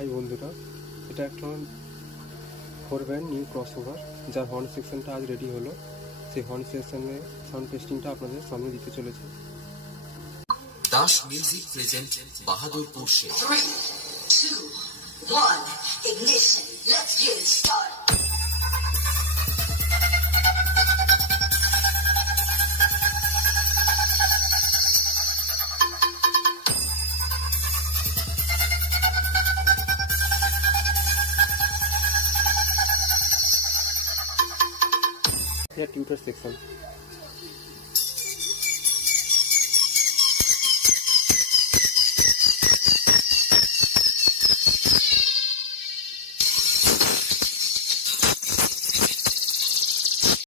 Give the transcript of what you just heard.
High বন্ধুরা, এটা একটা 4 ব্যান্ড নিউ ক্রসওভার যার হর্ন সেকশনটা আজ রেডি হলো। সেই হর্ন সেকশনে সাউন্ড টেস্টিংটা আপনাদের সামনে দিতে চলেছে। Das music present Bahadurpur Sher. 3, 2, 1, ignition. Let's get it started. Here tutor section.